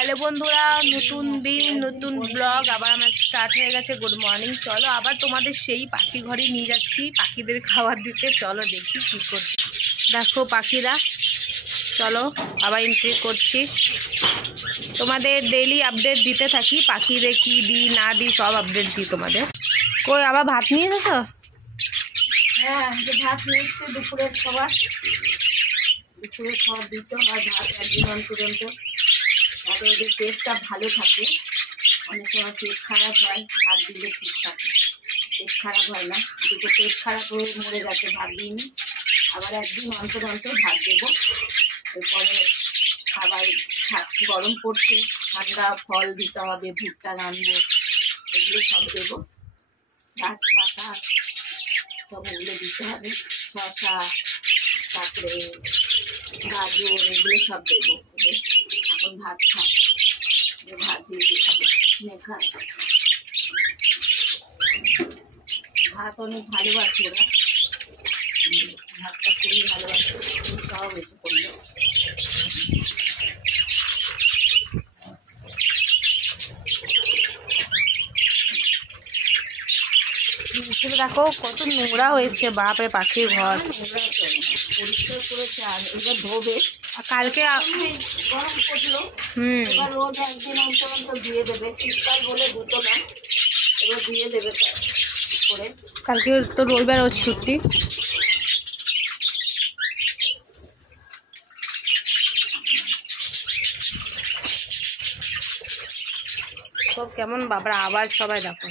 Hello বন্ধুরা, নতুন দিন নতুন ব্লগ আবার আমার স্টার্ট হয়ে গেছে। Good morning. চলো আবার তোমাদের সেই পাখি ঘরে নিয়ে যাচ্ছি পাখিদের খাবার দিতে। চলো দেখি কী করছি। দেখো পাখিরা, চলো আবার এন্ট্রি করছি। তোমাদের ডেইলি আপডেট দিতে থাকি, পাখিদের কী দিই না দিই সব আপডেট দিই তোমাদের। কই আবার ভাত নিয়ে এসেছো? হ্যাঁ, ভাত নিয়ে এসছে দুপুরের খাবার। দুপুরের খাবার দিতে হয় ভাত একদিন অন্তর অন্তর, তাতে ওদের পেটটা ভালো থাকে। অনেক সময় পেট খারাপ হয়, ভাত দিলে ঠিক থাকে, পেট খারাপ হয় না। দুটো পেট খারাপ হয়ে মরে গেছে, ভাত দিইনি। আবার একদিন অন্তর অন্তর ভাত দেবো। এরপরে খাবার গরম পড়ছে, ঠান্ডা ফল দিতে হবে, ভুট্টা রানবো, এগুলো সব দেবো। গাছপাতা সব ওগুলো দিতে হবে, শসা, তারপরে গাজর, এগুলো সব দেবো। এখন ভাত খায়, ভাত দিয়ে দিতে হবে। ভাত অনেক ভালোবাসে ওরা, ভাতটা খুবই ভালোবাসে, সব এসে পড়লো। দেখো কত নোংরা হয়েছে, বাপরে পাখির ঘর। পরিষ্কার করেছে আর এবার ধোবে। কালকে গরম পড়লো, এবার রোজ একদিন অন্তর অন্তর দিয়ে দেবে। শীতকাল বলে ধুতো না, এবার দিয়ে দেবে করে। কালকে তো রবিবার ওর ছুটি। সব কেমন বাবার আওয়াজ, সবাই দেখো।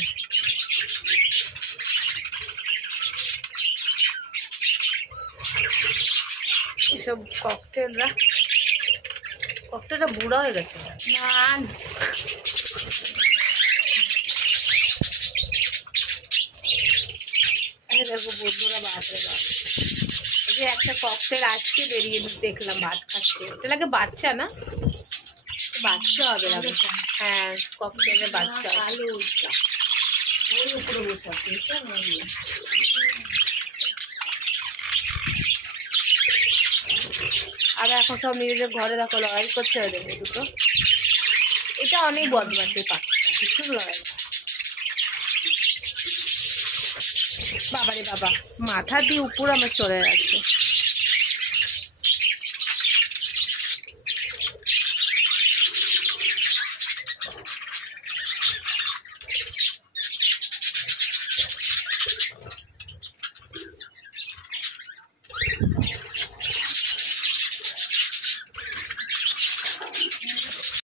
এসব ককটেলটা বুড়া হয়ে গেছে না। দেখো বন্ধুরা, বাপরে বাপ, এই যে একটা ককটেল আসছে বেরিয়ে দেখলাম ভাত খাচ্ছে। এটা লাগে বাচ্চা না, বাচ্চা হবে লাগে। হ্যাঁ, ককটেলের বাচ্চা। ওই উপরে বসে আছে। আর এখন সব নিজেদের ঘরে দেখো লড়াই করছে দেখো দুটো। এটা অনেক বদমাশি পাখিটা, কিছু লড়াই। বাবারে বাবা, মাথা দিয়ে উপর আমার চলে যাচ্ছে।